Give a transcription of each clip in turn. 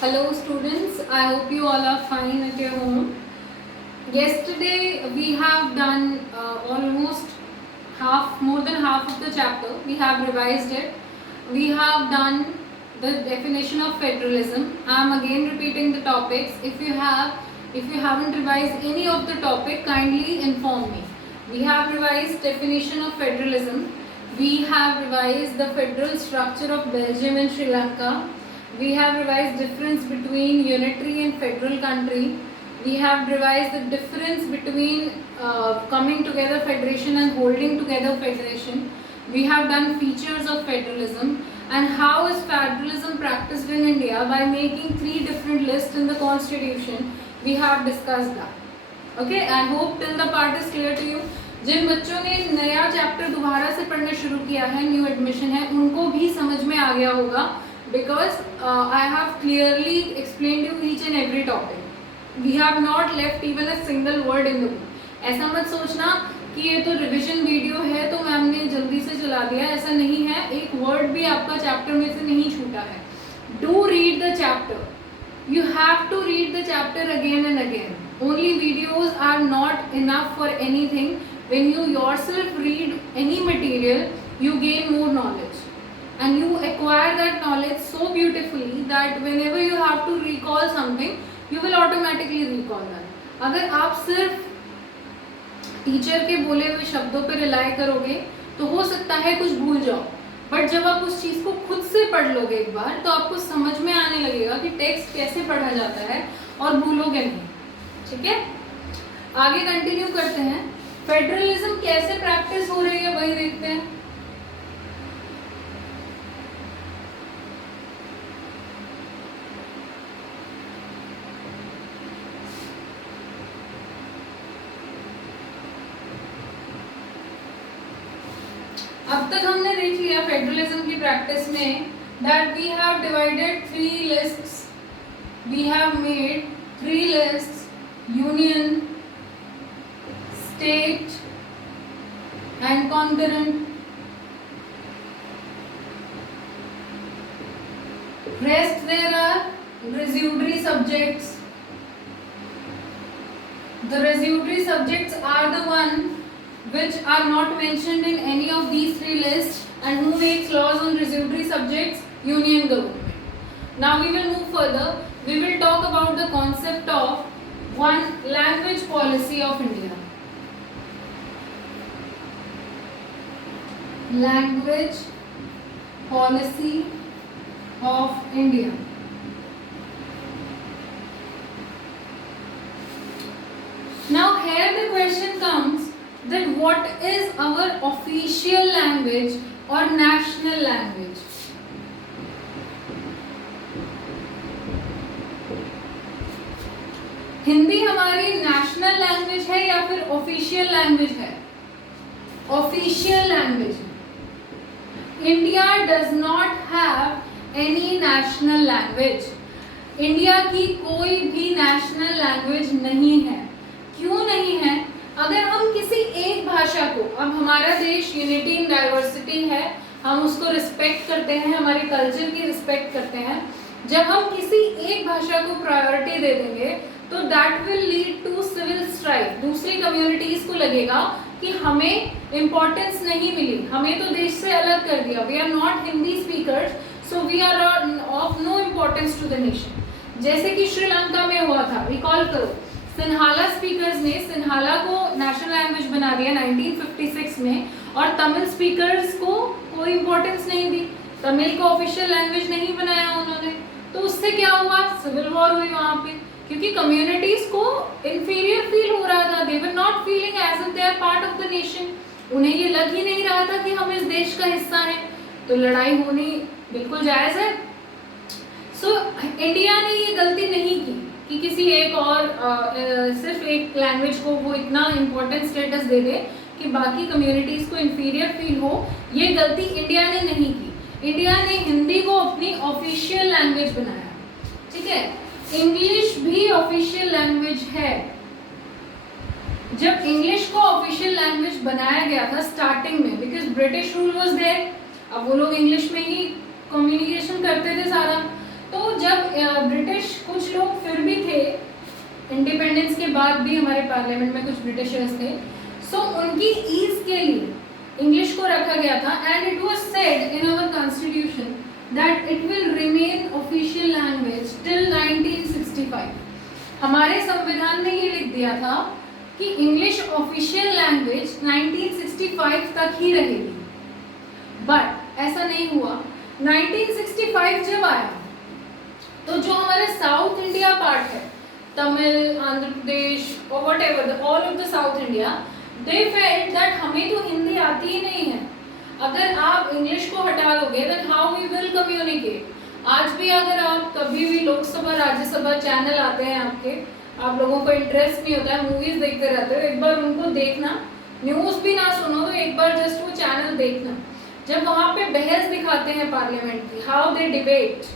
Hello students, I hope you all are fine at your home. Yesterday we have done almost more than half of the chapter. We have revised it. We have done the definition of federalism. I am again repeating the topics. If you haven't revised any of the topic, kindly inform me. We have revised definition of federalism. We have revised the federal structure of Belgium and Sri Lanka. We have revised difference between unitary and federal country. We have revised the difference between coming together federation and holding together federation. We have done features of federalism and how is federalism practiced in India by making 3 different lists in the constitution. We have discussed that. Okay, I hope till the part is clear to you. जिन बच्चों ने नया chapter दोबारा से पढ़ना शुरू किया है, new admission है, उनको भी समझ में आ गया होगा because I have clearly explained you each and every topic. We have not left even a single word in the book. ऐसा मत सोचना कि ये तो रिविजन वीडियो है तो मैम ने जल्दी से चला दिया, ऐसा नहीं है. एक वर्ड भी आपका चैप्टर में से नहीं छूटा है. Do read the chapter. You have to read the chapter again and again. Only videos are not enough for anything. When you yourself read any material, you gain more knowledge. And you acquire that knowledge so beautifully that whenever you have to recall something, you will automatically recall that. अगर आप सिर्फ teacher के बोले हुए शब्दों पर rely करोगे तो हो सकता है कुछ भूल जाओ, बट जब आप उस चीज़ को खुद से पढ़ लोगे एक बार तो आपको समझ में आने लगेगा कि टेक्स्ट कैसे पढ़ा जाता है और भूलोगे नहीं. ठीक है, आगे कंटिन्यू करते हैं. फेडरलिज्म कैसे प्रैक्टिस हो रही है वही देखते हैं. अब तक हमने देख लिया फेडरलिज्म की प्रैक्टिस में that we have divided 3 lists. We have made 3 lists: union, state and concurrent. Rest there are residuary subjects. The residuary subjects are the one which are not mentioned in any of these 3 lists. And who makes laws on residuary subjects? Union government. Now we will move further. We will talk about the concept of one language policy of India. Language policy of India. Now here the question comes that what is our official language or national language? Hindi हमारी national language है या फिर official language है? Official language है. India does not have any national language. India की कोई भी national language नहीं है. क्यों नहीं है? अगर हम किसी एक भाषा को, अब हमारा देश यूनिटी इन डाइवर्सिटी है, हम उसको रिस्पेक्ट करते हैं, हमारे कल्चर की रिस्पेक्ट करते हैं. जब हम किसी एक भाषा को प्रायोरिटी दे देंगे तो that will lead to civil strike. दूसरी कम्युनिटीज को लगेगा कि हमें इम्पोर्टेंस नहीं मिली, हमें तो देश से अलग कर दिया. We are not Hindi speakers, so we are of no importance to the nation. जैसे कि श्रीलंका में हुआ था, रिकॉल करो. सिन्हाला स्पीकर्स ने सिन्हाला को नेशनल लैंग्वेज बना दिया 1956 में, और तमिल स्पीकर्स को कोई इम्पोर्टेंस नहीं दी. तमिल को ऑफिशियल लैंग्वेज नहीं बनाया उन्होंने. तो उससे क्या हुआ? सिविल वॉर हुई वहाँ पे, क्योंकि कम्युनिटीज को इंफीरियर फील हो रहा था. They were not feeling as if they are part of the nation. उन्हें ये लग ही नहीं रहा था कि हम इस देश का हिस्सा हैं. तो लड़ाई होनी बिल्कुल जायज है. सो इंडिया ने ये गलती नहीं की कि किसी एक और सिर्फ एक लैंग्वेज को वो इतना इम्पोर्टेंट स्टेटस दे दे कि बाकी कम्युनिटीज को इंफीरियर फील हो. ये गलती इंडिया ने नहीं की. इंडिया ने हिंदी को अपनी ऑफिशियल लैंग्वेज बनाया. ठीक है, इंग्लिश भी ऑफिशियल लैंग्वेज है. जब इंग्लिश को ऑफिशियल लैंग्वेज बनाया गया था स्टार्टिंग में, because British rule was there, अब वो लोग इंग्लिश में ही कम्युनिकेशन करते थे सारा. तो जब ब्रिटिश कुछ लोग फिर भी थे, इंडिपेंडेंस के बाद भी हमारे पार्लियामेंट में कुछ ब्रिटिशर्स थे, सो उनकी ईज के लिए इंग्लिश को रखा गया था and it was said in our constitution that it will remain official language till 1965। हमारे संविधान में ये लिख दिया था कि इंग्लिश ऑफिशियल लैंग्वेज 1965 तक ही रहेगी, बट ऐसा नहीं हुआ। 1965 जब आया तो जो हमारे साउथ इंडिया पार्ट है, तमिल, आंध्र प्रदेश और whatever all of the south India, they felt that हमें तो हिंदी आती ही नहीं है, अगर आप इंग्लिश को हटा दोगे then how we will communicate. आज भी अगर आप कभी भी लोकसभा राज्यसभा चैनल आते हैं आपके, आप लोगों को इंटरेस्ट नहीं होता है, मूवीज देखते रहते हो, एक बार उनको देखना, न्यूज़ भी ना सुनो तो एक बार जस्ट वो चैनल देखना, जब वहाँ पे बहस दिखाते हैं पार्लियामेंट की, हाउ दे डिबेट,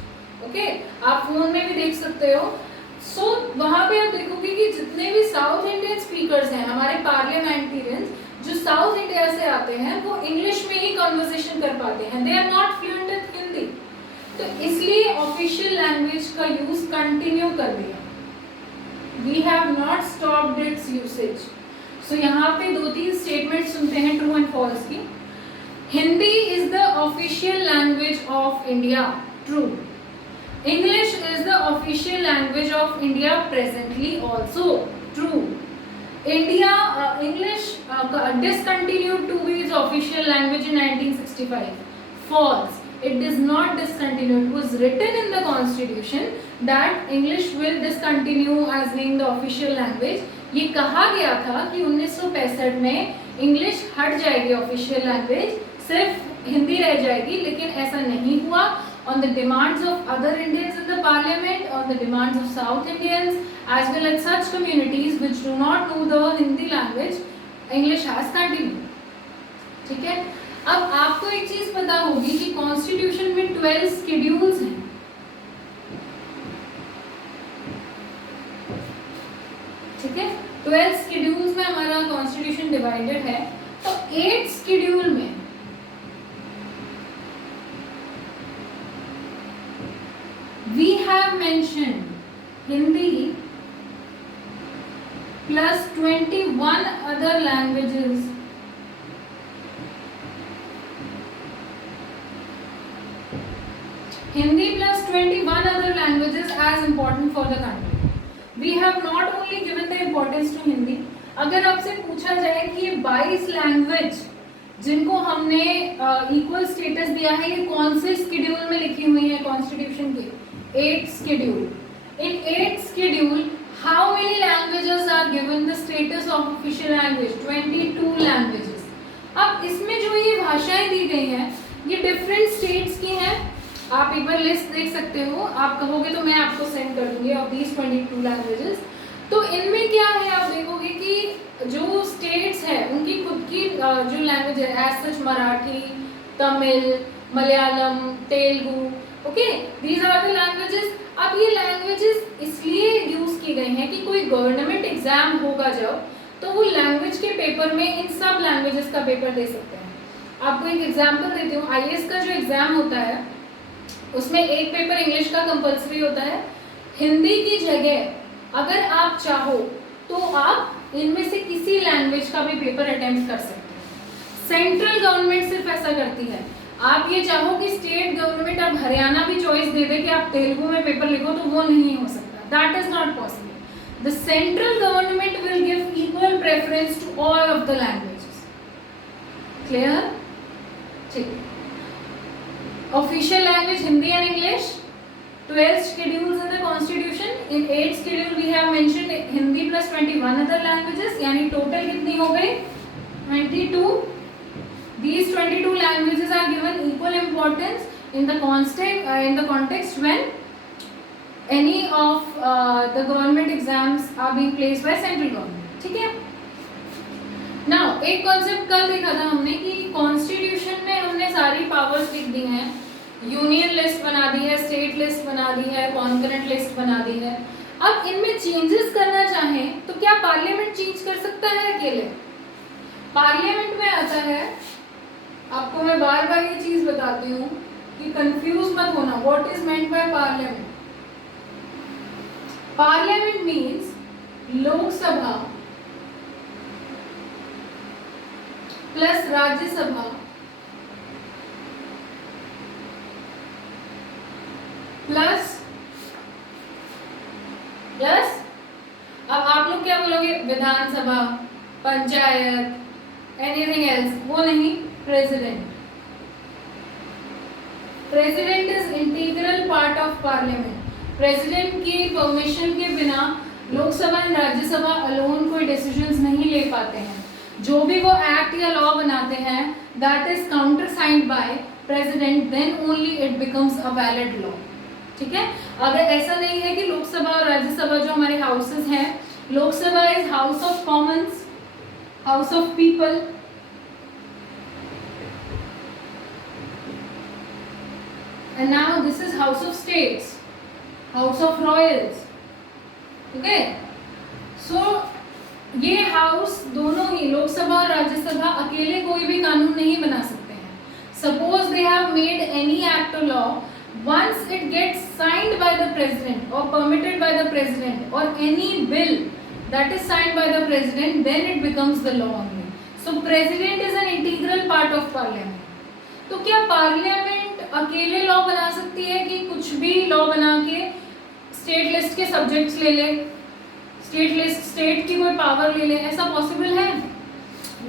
ओके, आप फोन में भी देख सकते हो। सो वहाँ पे आप देखोगे कि जितने भी साउथ इंडियन स्पीकर्स हैं, हमारे पार्लियामेंटेरियंस जो साउथ इंडिया से आते हैं, वो इंग्लिश में ही कन्वर्सेशन कर पाते हैं, they are not fluent in Hindi. तो इसलिए ऑफिशियल लैंग्वेज का यूज कंटिन्यू कर दिया, we have not stopped its usage. So यहाँ पे 2-3 स्टेटमेंट सुनते हैं ट्रू एंड फॉल्स की। Hindi is the official language of India, true. English is the official language of India presently also, true. English discontinued to be its official language in 1965, false. It does not discontinue. It was written in the constitution that English will discontinue as being the official language. ये कहा गया था कि 1965 में English हट जाएगी official language, सिर्फ हिंदी रह जाएगी, लेकिन ऐसा नहीं हुआ। On the demands of other Indians in the parliament, on the demands of South Indians, as well as such communities which do not know the Hindi language, English has continued. ठीक है, अब आपको एक चीज पता होगी कि कॉन्स्टिट्यूशन में 12 शेड्यूल्स हैं, ठीक है, 12 शेड्यूल्स में हमारा कॉन्स्टिट्यूशन डिवाइडेड है। तो 8 शेड्यूल में we have mentioned Hindi plus 21 other languages Hindi plus 21 other languages as important for the country. We have not only given the importance to Hindi. अगर आपसे पूछा जाए कि ये 22 लैंग्वेज जिनको हमने इक्वल स्टेटस दिया है, ये कौन से शेड्यूल में लिखी हुई है कॉन्स्टिट्यूशन के? 8 schedule. In 8 schedule, how many languages are given the status of official language? 22 languages. अब इसमें जो ये भाषाएं दी गई हैं, ये डिफरेंट स्टेट्स की हैं। आप एक बार लिस्ट देख सकते हो, आप कहोगे तो मैं आपको सेंड कर दूंगी ऑफ दीज 22 लैंग्वेजेस। तो इनमें क्या है, आप देखोगे कि जो स्टेट्स हैं उनकी खुद की जो लैंग्वेज है, as such Marathi, Tamil, Malayalam, Telugu, okay, these are the languages. अब ये लैंग्वेजेस इसलिए यूज की गई हैं कि कोई गवर्नमेंट एग्जाम होगा जब, तो वो लैंग्वेज के पेपर में इन सब लैंग्वेजेस का पेपर दे सकते हैं। आपको एक एग्जांपल देती हूँ, आईएएस का जो एग्जाम होता है उसमें एक पेपर इंग्लिश का कंपलसरी होता है। हिंदी की जगह अगर आप चाहो तो आप इनमें से किसी लैंग्वेज का भी पेपर अटेम्प्ट कर सकते हैं। सेंट्रल गवर्नमेंट सिर्फ ऐसा करती है। आप ये चाहो कि स्टेट गवर्नमेंट अब हरियाणा भी चॉइस दे दे कि आप तेलुगु में पेपर लिखो, तो वो नहीं हो सकता, that is not possible. The central government will give equal preference to all of the languages. Clear? ठीक। Official language Hindi and English, 12 schedules in the constitution. In 8 schedule we have mentioned Hindi plus 21 other languages, यानी total कितनी हो गई? 22. These 22 languages are given equal importance in the context when any of the government exams are being placed by central government. ठीक है? Now एक concept कल देखा था हमने कि constitution में हमने सारी powers लिख दी हैं, यूनियन लिस्ट बना दी है, स्टेट लिस्ट बना दी है, कॉन्करेंट लिस्ट बना दी है। अब इनमें चेंजेस करना चाहें तो क्या पार्लियामेंट चेंज कर सकता है अकेले? पार्लियामेंट में आता है, आपको मैं बार बार ये चीज बताती हूँ कि कंफ्यूज मत होना, what is meant by parliament? Parliament means Lok Sabha plus Rajya Sabha plus plus अब आप लोग क्या बोलोगे, विधानसभा, पंचायत, एनीथिंग एल्स, वो नहीं, president. President is integral part of parliament. President की परमिशन के बिना लोकसभा एंड राज्यसभा अलोन कोई डिसीजंस नहीं ले पाते हैं। जो भी वो एक्ट या लॉ बनाते हैं that is counter signed by president, then only it becomes a valid law. ठीक है, अगर ऐसा नहीं है कि लोकसभा और राज्यसभा जो हमारे हाउसेस हैं, Lok Sabha is house of Commons, house of people, and now this is house of states, house of royals. okay, so ये हाउस दोनों ही लोकसभा और राज्यसभा अकेले कोई भी कानून नहीं बना सकते हैं। Suppose they have made any act और law, once it gets signed by the president or permitted by the president or any bill that is signed by the president, then it becomes the law only. So president is an integral part of parliament. तो क्या parliament अकेले law बना सकती है कि कुछ भी law बना के स्टेट लिस्ट के सब्जेक्ट्स ले ले, स्टेट लिस्ट, स्टेट की कोई पावर ले ले? ऐसा पॉसिबल है?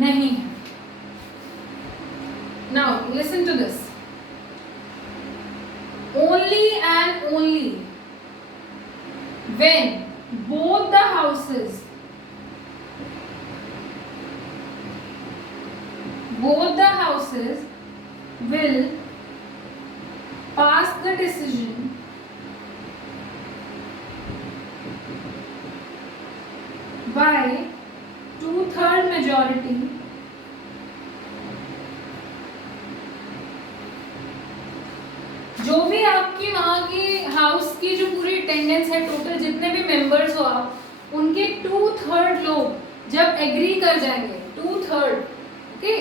नहीं है। Now listen to this, only and only when both the houses will pass the decision by 2/3 majority जो भी आपकी वहाँ की हाउस की जो पूरी अटेंडेंस है, टोटल जितने भी मेंबर्स हो आप, उनके 2/3 लोग जब एग्री कर जाएंगे, 2/3, okay,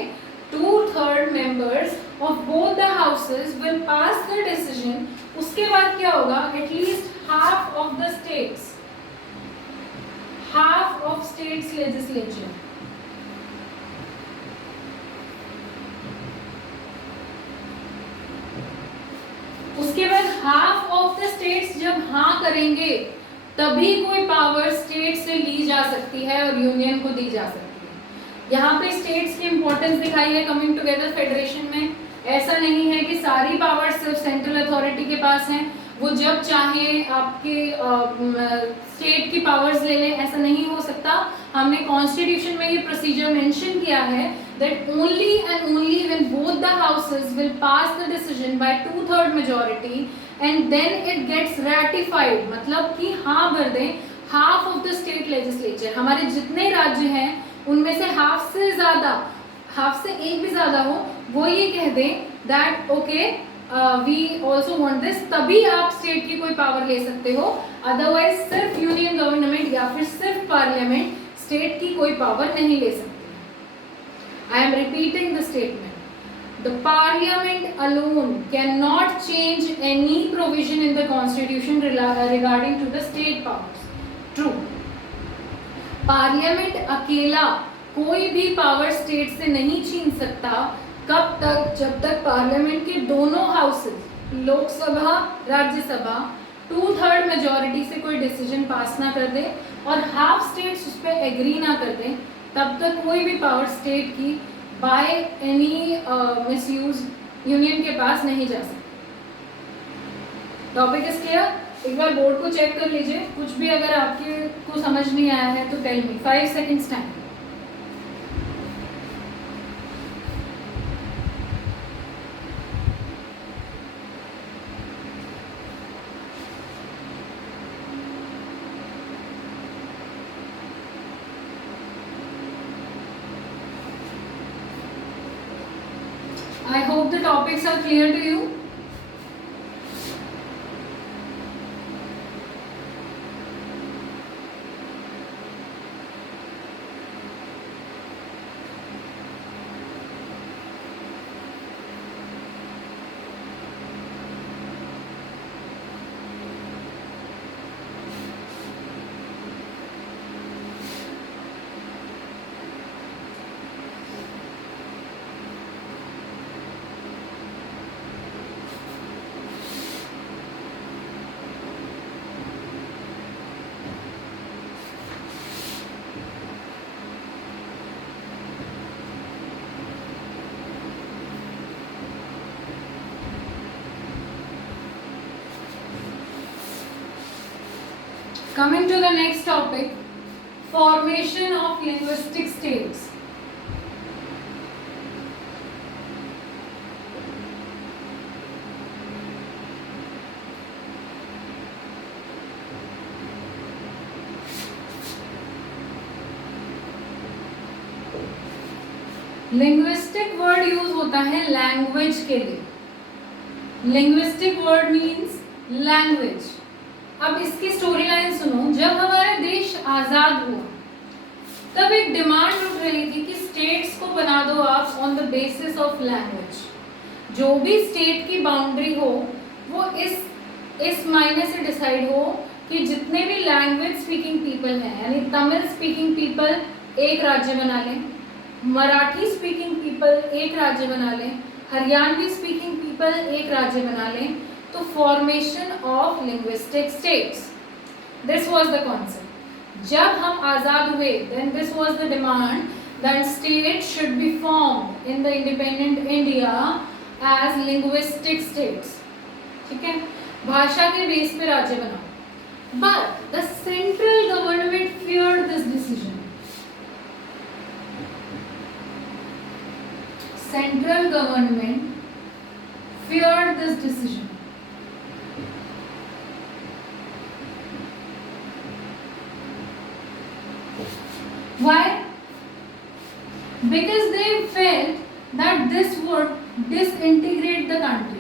2/3 members of both the houses will pass the decision. उसके बाद क्या होगा? At least half of the states, half of states legislature, उसके बाद हाफ ऑफ द स्टेट्स जब हाँ करेंगे तभी कोई पावर स्टेट से ली जा सकती है और यूनियन को दी जा सकती है। यहाँ पे स्टेट्स की इंपॉर्टेंस दिखाई है कमिंग टुगेदर फेडरेशन में। ऐसा नहीं है कि सारी पावर सिर्फ सेंट्रल अथॉरिटी के पास हैं, वो जब चाहे आपके स्टेट की पावर्स ले लें, ऐसा नहीं हो सकता। हमने कॉन्स्टिट्यूशन में ये प्रोसीजर मेंशन किया है that only and only when both the houses will pass the decision by 2/3 majority and then it gets ratified, मतलब कि हाँ भर दें half of the state legislature, हमारे जितने राज्य हैं उनमें से हाफ से ज़्यादा, हाफ से एक भी ज़्यादा हो, वो ये कह दें that okay we also want this, तभी आप स्टेट की कोई पावर ले सकते हो। अदरवाइज सिर्फ यूनियन गवर्नमेंट या फिर सिर्फ पार्लियामेंट स्टेट की कोई पावर नहीं ले सकती। I am repeating the statement. The parliament alone cannot change any provision in the constitution regarding to the state powers. True. Parliament अकेला कोई भी पावर स्टेट से नहीं छीन सकता। कब तक? जब तक पार्लियामेंट के दोनों हाउसेस, लोकसभा, राज्यसभा, 2/3 मेजॉरिटी से कोई डिसीजन पास ना कर दे और हाफ स्टेट्स उस पर एग्री ना कर दें, तब तक कोई भी पावर स्टेट की बाय एनी मिसयूज यूनियन के पास नहीं जा सकती। Topic is clear? एक बार बोर्ड को चेक कर लीजिए, कुछ भी अगर आपके को समझ नहीं आया है तो tell me, 5 seconds time. I hope the topics are clear to you. Coming to the next topic, formation of linguistic states. Linguistic word use होता है लैंग्वेज के लिए. Linguistic word means language. अब इसकी स्टोरी लाइन सुनो. जब हमारा देश आजाद हुआ तब एक डिमांड उठ रही थी कि स्टेट्स को बना दो आप on the basis of language. जो भी स्टेट की बाउंड्री हो वो इस मायने से डिसाइड हो कि जितने भी लैंग्वेज स्पीकिंग पीपल हैं, यानी तमिल स्पीकिंग पीपल एक राज्य बना लें, मराठी स्पीकिंग पीपल एक राज्य बना लें, हरियाणवी स्पीकिंग पीपल एक राज्य बना लें. तो formation of linguistic states, this was the concept. जब हम आजाद हुए then this was the demand that state should be formed in the independent India as linguistic states. ठीक है, भाषा के बेस पे राज्य बनाओ. But the central government feared this decision. Central government feared this decision. Why? Because they felt that this would disintegrate the country.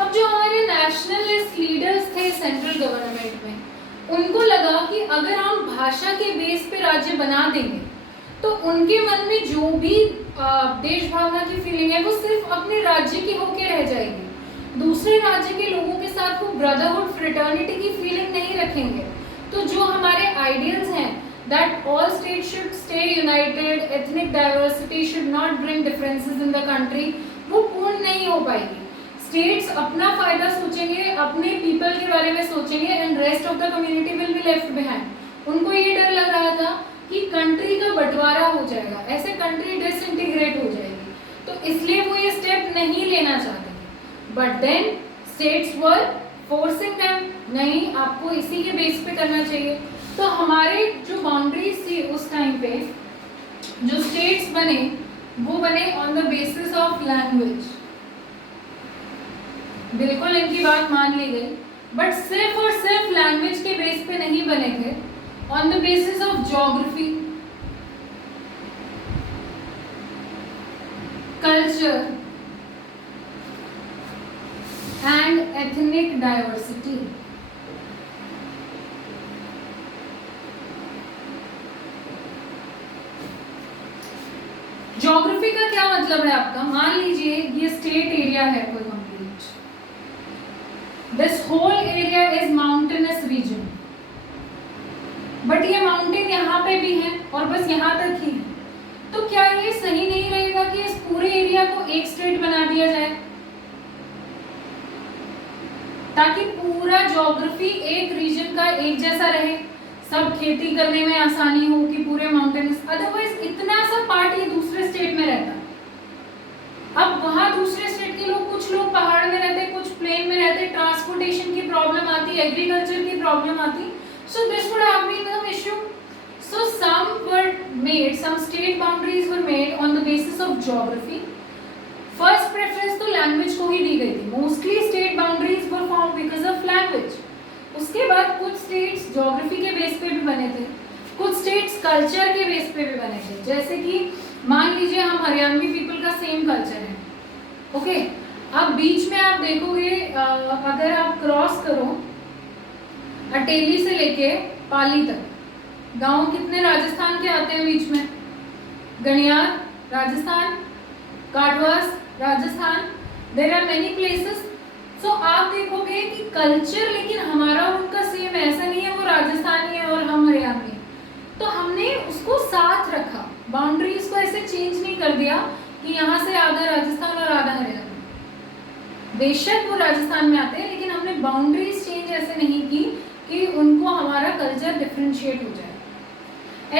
अब जो हमारे नेशनलिस्ट लीडर्स थे सेंट्रल गवर्नमेंट में, उनको लगा कि अगर हम भाषा के बेस पे राज्य बना देंगे तो उनके मन में जो भी देश भावना की फीलिंग है वो सिर्फ अपने राज्य की होके रह जाएगी. दूसरे राज्य के लोगों के साथ वो ब्रदरहुड फ्रेटर्निटी की फीलिंग नहीं रखेंगे. तो जो हमारे आइडियल्स हैं that all state should stay United, ethnic diversity should not bring differences in the country, वो पूर्ण नहीं हो पाएगी. स्टेट्स अपना फायदा सोचेंगे, अपने पीपल के बारे में सोचेंगे and rest of the community will be left behind. उनको ये डर लग रहा था कि कंट्री का बंटवारा हो जाएगा, ऐसे कंट्री डिसइंटीग्रेट हो जाएगी. तो इसलिए वो ये स्टेप नहीं लेना चाहते. But then states were forcing them, नहीं आपको इसी के बेस पे करना चाहिए. तो हमारे जो बाउंड्रीज थी उस टाइम पे, जो स्टेट्स बने वो बने on the basis of language. बिल्कुल इनकी बात मान ली गई, बट सिर्फ और सिर्फ लैंग्वेज के बेस पे नहीं बने थे, on the basis of geography, culture and ethnic diversity. Geography का क्या मतलब है आपका? मान लीजिए ये स्टेट एरिया है कोई complete. This whole area is mountainous region. But ये माउंटेन यहाँ पे भी है और बस यहाँ तक ही है. तो क्या ये सही नहीं रहेगा कि इस पूरे एरिया को एक स्टेट बना दिया जाए ताकि पूरा ज्योग्राफी एक रीजन का एक जैसा रहे, सब खेती करने में आसानी हो कि पूरे माउंटेन्स. अदरवाइज इतना सा पार्ट ये दूसरे स्टेट में रहता. अब वहाँ दूसरे स्टेट के लोग, कुछ लोग पहाड़ में रहते, कुछ प्लेन में रहते, ट्रांसपोर्टेशन की प्रॉब्लम आती, एग्रीकल्चर की प्रॉब्लम आती. So this would have been an issue. So some state boundaries were made on the basis of geography. First preference तो language को ही दी गई थी. Mostly state boundaries were formed because of language. उसके बाद कुछ states geography के base पे भी बने थे, कुछ states culture के बेस पे भी बने थे. जैसे कि मान लीजिए हम हरियाणवी people का सेम कल्चर है, ओके. अब बीच में आप देखोगे अगर आप क्रॉस करो अटेली से लेके पाली तक, गांव कितने राजस्थान के आते हैं बीच में? Ganiyar Rajasthan, Katwas Rajasthan, there are many places. So आप देखोगे कि कल्चर लेकिन हमारा उनका सेम, ऐसा नहीं है वो राजस्थानी है और हम हरियाणवी. तो हमने उसको साथ रखा, बाउंड्रीज को ऐसे चेंज नहीं कर दिया कि यहाँ से आधा राजस्थान और आधा हरियाणा. बेशक वो राजस्थान में आते हैं लेकिन हमने बाउंड्रीज चेंज ऐसे नहीं की कि उनको हमारा कल्चर डिफरेंशिएट हो जाए.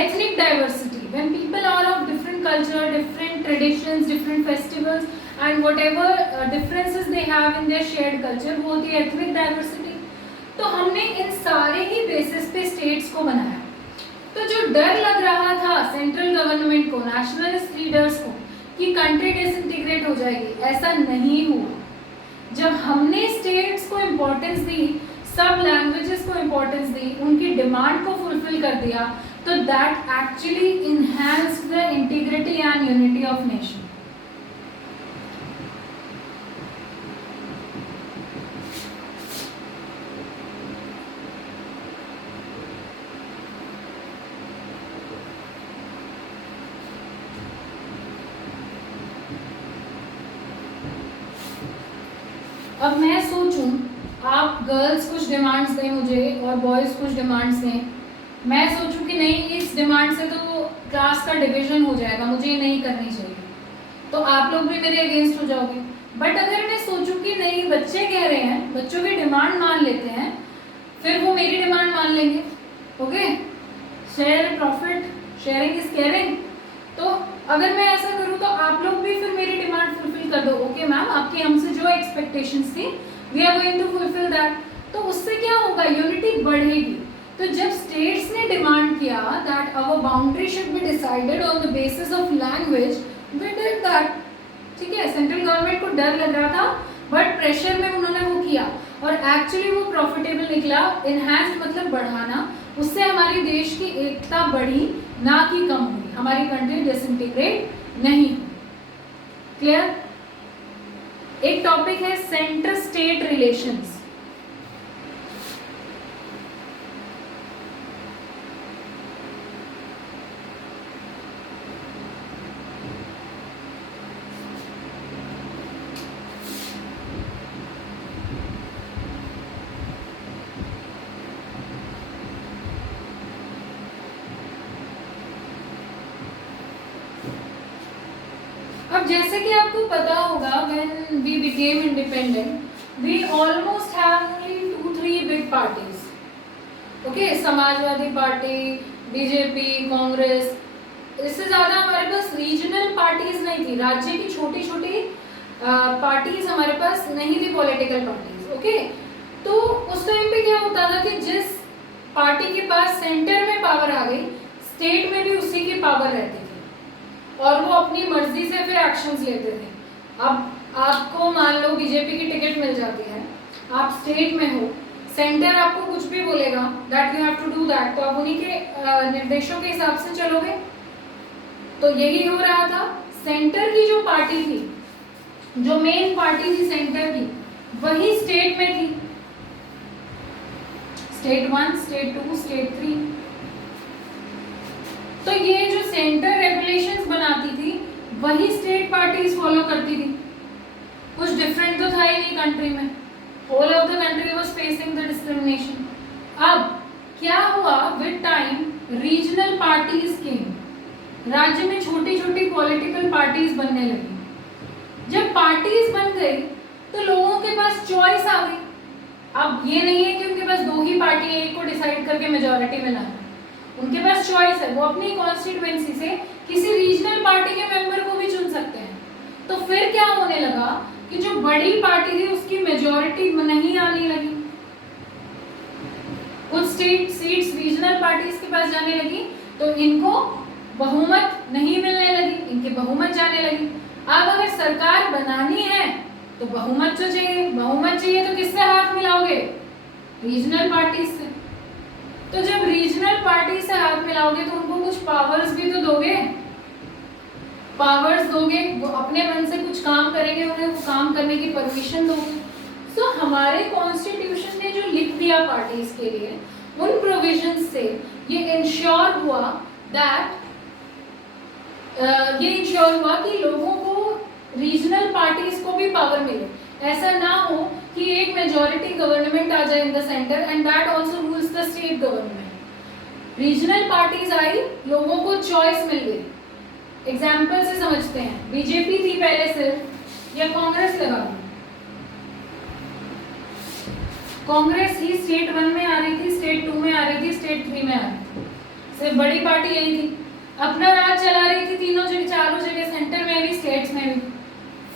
Ethnic diversity, When people are of different culture, different traditions, different festivals and whatever differences they have in their shared culture, वो होती है ethnic diversity. तो हमने इन सारे ही बेसिस पे स्टेट्स को बनाया. तो जो डर लग रहा था सेंट्रल गवर्नमेंट को, नेशनलिस्ट लीडर्स को कि कंट्री डिसइंटीग्रेट हो जाएगी, ऐसा नहीं हुआ. जब हमने स्टेट्स को इम्पोर्टेंस दी, सब लैंग्वेजेस को इम्पोर्टेंस दी, उनकी डिमांड को फुलफिल कर दिया, तो that actually enhanced the integrity and unity of nation. अब मैं सोचूं, आप गर्ल्स कुछ डिमांड्स दें मुझे और बॉयज़ कुछ डिमांड्स दें. मैं सोचूं कि नहीं, इस डिमांड से तो क्लास का डिवीजन हो जाएगा, मुझे ये नहीं करनी चाहिए, तो आप लोग भी मेरे अगेंस्ट हो जाओगे. बट अगर मैं सोचूं कि नहीं, बच्चे कह रहे हैं, बच्चों की डिमांड मान लेते हैं, फिर वो मेरी डिमांड मान लेंगे. Okay, share profit, sharing is caring. तो अगर मैं ऐसा करूं तो आप लोग भी फिर मेरी डिमांड फुलफिल कर दो. ओके मैम, आपकी हमसे जो एक्सपेक्टेशंस थी, we are going to fulfil that. तो उससे क्या होगा, यूनिटी बढ़ेगी. तो जब स्टेट्स ने डिमांड किया that our boundary should be decided on the basis of language, we did that. ठीक है, सेंट्रल गवर्नमेंट को डर लग रहा था, बट प्रेशर में उन्होंने वो किया और एक्चुअली वो प्रॉफिटेबल निकला. इनहैंस्ड मतलब बढ़ाना, उससे हमारी देश की एकता बढ़ी, ना कि कम हुई. हमारी कंट्री डिसइंटीग्रेट नहीं. क्लियर? एक टॉपिक है सेंटर स्टेट रिलेशंस. अब जैसे कि आपको पता होगा, when we became independent, we almost have only 2-3 big parties. Okay, Samajwadi party, BJP, Congress. इससे ज़्यादा हमारे पास रीजनल पार्टीज नहीं थी. राज्य की छोटी छोटी पार्टीज हमारे पास नहीं थी, पॉलिटिकल पार्टीज. ओके, तो उस टाइम पे क्या होता था कि जिस पार्टी के पास सेंटर में पावर आ गई, स्टेट में भी उसी की पावर रहती थी और वो अपनी मर्जी से फिर एक्शंस लेते थे. अब आपको मान लो बीजेपी की टिकट मिल जाती है, आप स्टेट में हो, सेंटर आपको कुछ भी बोलेगा that you have to do that, तो आप उन्हीं के निर्देशों के हिसाब से चलोगे. तो यही हो रहा था. सेंटर की जो पार्टी थी, जो मेन पार्टी थी सेंटर की, वही स्टेट में थी. State 1, state 2, state 3. तो ये जो सेंटर रेगुलेशंस बनाती थी, वही स्टेट पार्टीज फॉलो करती थी. कुछ डिफरेंट तो था ही नहीं कंट्री में. Whole of the country was facing the discrimination. अब क्या हुआ, with time regional parties came. राज्य में छोटी छोटी पॉलिटिकल पार्टीज बनने लगी. जब पार्टीज बन गई तो लोगों के पास चॉइस आ गई. अब ये नहीं है कि उनके पास 2 ही पार्टी है, एक को डिसाइड करके मेजॉरिटी में लाना. उनके पास चॉइस है, वो अपनी कॉन्स्टिट्यूएंसी से किसी रीजनल पार्टी के मेंबर को भी चुन सकते हैं. तो फिर क्या होने लगा कि जो बड़ी पार्टी थी उसकी मेजॉरिटी नहीं आने लगी. कुछ स्टेट सीट्स रीजनल पार्टीज के पास जाने लगी, तो इनको बहुमत नहीं मिलने लगी, इनके बहुमत जाने लगी. अब अगर सरकार बनानी है तो बहुमत तो चाहिए. बहुमत चाहिए तो किससे हाथ मिलाओगे? रीजनल पार्टीज से. तो जब रीजनल पार्टी से हाथ मिलाओगे तो उनको कुछ पावर्स भी तो दोगे. पावर्स दोगे, वो अपने मन से कुछ काम करेंगे, उन्हें वो काम करने की परमिशन दोगे. सो हमारे कॉन्स्टिट्यूशन ने जो लिख दिया पार्टीज के लिए, उन प्रोविजंस से ये इंश्योर हुआ दैट कि लोगों को रीजनल पार्टीज को भी पावर मिले. ऐसा ना हो कि एक मेजॉरिटी गवर्नमेंट आ जाए in the centre and that also rules the state government. Regional parties I, लोगों को चॉइस मिल गई. एग्जाम्पल से समझते हैं. बीजेपी थी पहले सिर्फ, या कांग्रेस लगा लो. कांग्रेस ही स्टेट 1 में आ रही थी, स्टेट 2 में आ रही थी, स्टेट 3 में आ रही थी. सिर्फ बड़ी पार्टी यही थी. अपना राज चला रही थी तीनों जगह, चारों जगह, सेंटर में भी, स्टेट्स में भी।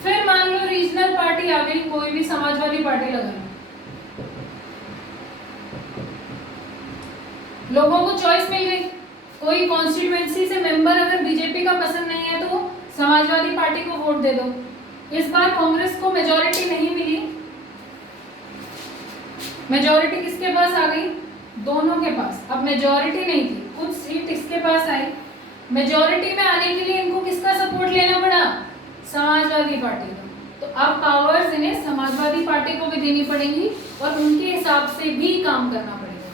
फिर मान लो रीजनल पार्टी आ गई, कोई भी समाजवादी पार्टी लगा, लोगों को चॉइस मिल गई। कोई कॉन्स्टिट्यूएंसी से मेंबर अगर बीजेपी का पसंद नहीं है तो समाजवादी पार्टी को वोट दे दो। इस बार कांग्रेस को मेजॉरिटी नहीं मिली। मेजॉरिटी किसके पास आ गई? दोनों के पास। अब मेजॉरिटी नहीं थी, कुछ सीट इसके पास आई। मेजॉरिटी में आने के लिए इनको किसका सपोर्ट लेना पड़ा? समाजवादी पार्टी का। तो अब पावर्स इन्हें समाजवादी पार्टी को भी देनी पड़ेंगी और उनके हिसाब से भी काम करना पड़ेगा।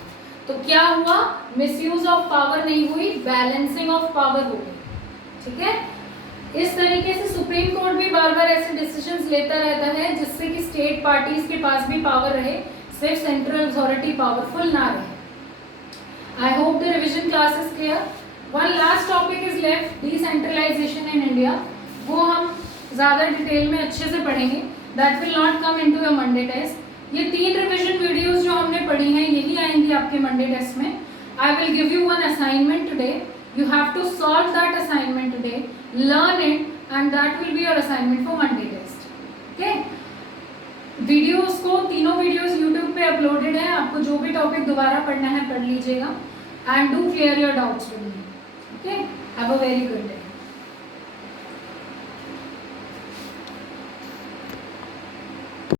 तो क्या हुआ? मिसयूज ऑफ पावर नहीं हुई, बैलेंसिंग ऑफ पावर हो गई। ठीक है, इस तरीके से सुप्रीम कोर्ट भी बार बार ऐसे डिसीजंस लेता रहता है जिससे कि स्टेट पार्टीज के पास भी पावर रहे, सिर्फ सेंट्रल अथॉरिटी पावरफुल ना रहे। I hope the revision class is clear. One last topic is left, decentralization in India. वो हम ज़्यादा डिटेल में अच्छे से पढ़ेंगे. That will not come into your Monday test. ये 3 रिविजन वीडियोस जो हमने पढ़ी हैं यही आएंगी आपके मंडे टेस्ट में. I will give you one assignment today. You have to solve that assignment today, learn it, and that will be your assignment for Monday test. Okay? Videos को, तीनों वीडियोस यूट्यूब पे uploaded है, आपको जो भी topic दोबारा पढ़ना है पढ़ लीजिएगा and do clear your doubts with me. Okay, have a very good day.